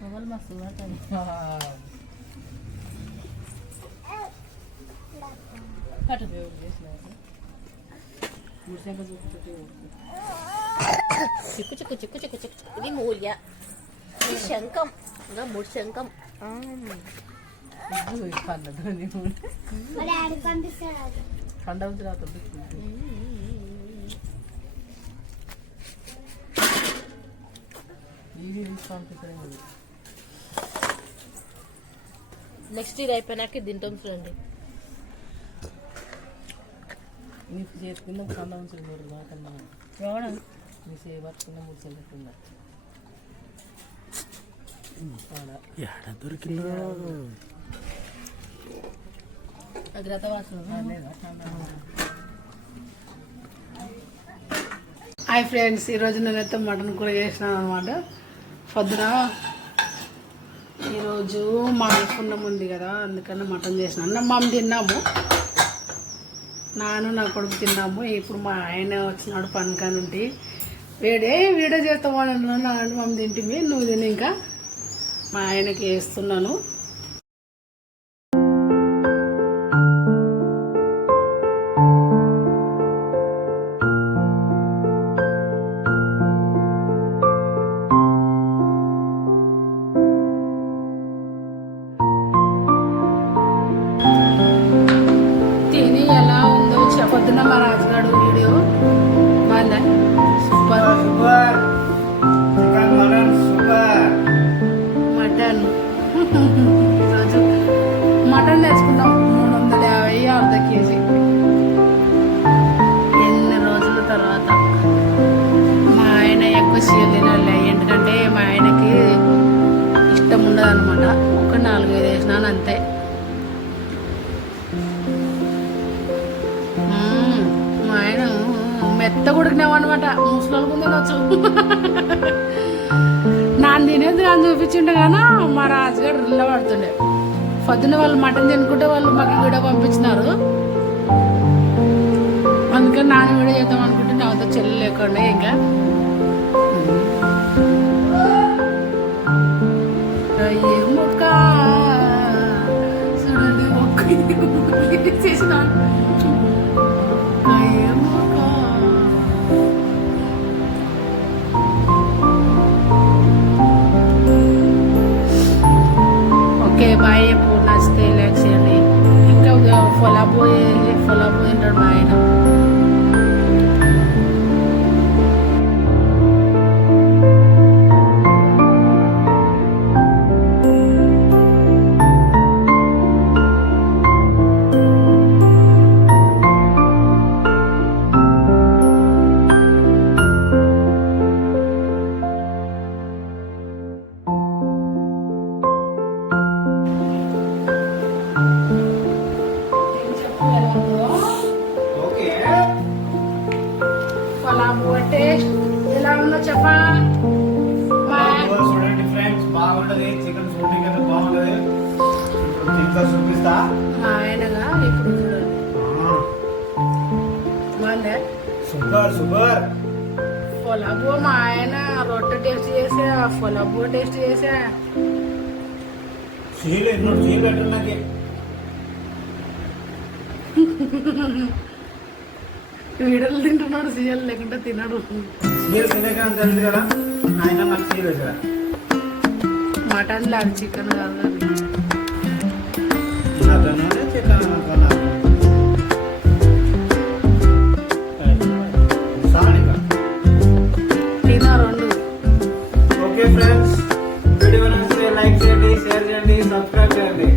Mobile మస్తు పడుతుంది కట్టు చిక్కు చిక్కు చిక్కు చిక్కు చిక్కు ఇది మూల్య ఇది శంఖం ఇంకా 3 శంఖం నెక్స్ట్ ఇది అయిపోయినాక తింటాం చూడండి నీకు చేసుకున్న కండ ఉంచులు 3 మాకన్నా నీ సేపట్టుకున్న 3 సెల్లుందా ఎడ దొరికిందో అగ్రత వాసన హాయ్ ఫ్రెండ్స్, ఈరోజు నేనైతే మటన్ కూర చేసినాను అనమాట. పొద్దున ఈరోజు మా అనుకున్నాం ఉంది కదా, అందుకని మటన్ చేసినాను. మేము తిన్నాము, నాను నా కొడుకు తిన్నాము. ఇప్పుడు మా ఆయన వచ్చినాడు పనికాని ఉంటే వీడియో చేస్తాము అని నాన్న మమ్మీ తింటిమి, నువ్వు తిని ఇంకా మా ఆయనకి వేస్తున్నాను. పొద్దున్న మా రాజుగాడు వీడియో బాగుందా? Super super chicken mutton super mutton. ఈరోజు మటన్ తెచ్చుకున్నాం 350 అర్ధ కేజీ. ఎన్ని రోజుల తర్వాత మా ఆయన ఎక్కువ చీరలు తినాలి, ఎందుకంటే మా ఆయనకి ఇష్టం ఉండదు అనమాట. ఒక 4-5 వేసినాను అంతే. మెత్త కొడుకునేవన్నమాట, ముసలోళ్ళ ముందే వచ్చు. నాన్న తినేది కానీ చూపించిండే కానీ మా రాజుగారు రిల్ల పడుతుండే. పొద్దున్న వాళ్ళు మటన్ తినుకుంటే వాళ్ళు మాకు వీడియో పంపించినారు, అందుకని నాన్న వీడియో చేద్దాం అనుకుంటే నాతో చెల్లి లేకుండా ఇంకా ముక్క చూడండి ఒక్క చేసిన బాయ్. ఎప్పుడు నచ్చితే లైక్ చేయండి. ఇంకా ఫలాపోయి ఉంటాడు మా ఆయన. టేస్ట్ ఎలా ఉందో చెప్పా. చూడండి ఫ్రెండ్స్, బాగుంటది. చికెన్ సూపర్ కదా, బాగుంటది. ఇంకా చూపిస్తా. మా ఆయనగా ఇప్పుడు చూడండి బాగుందా? Super super. ఫలాబో మా ఆయన రొట్టె టేస్ట్ చేసా, ఫలాబో టేస్ట్ చేసా. చీలు ఎన్నో చీలు పెట్టున్నాకి వీడలు తింటున్నాడు, సీఎల్ లేకుంటే తినడు. సీఎల్ తినగా తెలియదు కదా, ఆయన నాకు సీఎల్ వేసారా. మటన్ లాగా చికెన్ కాదు, చికెన్ తిన 2. ఓకే ఫ్రెండ్స్, వీడియో నచ్చితే లైక్ చేయండి, షేర్ చేయండి, సబ్స్క్రైబ్ చేయండి.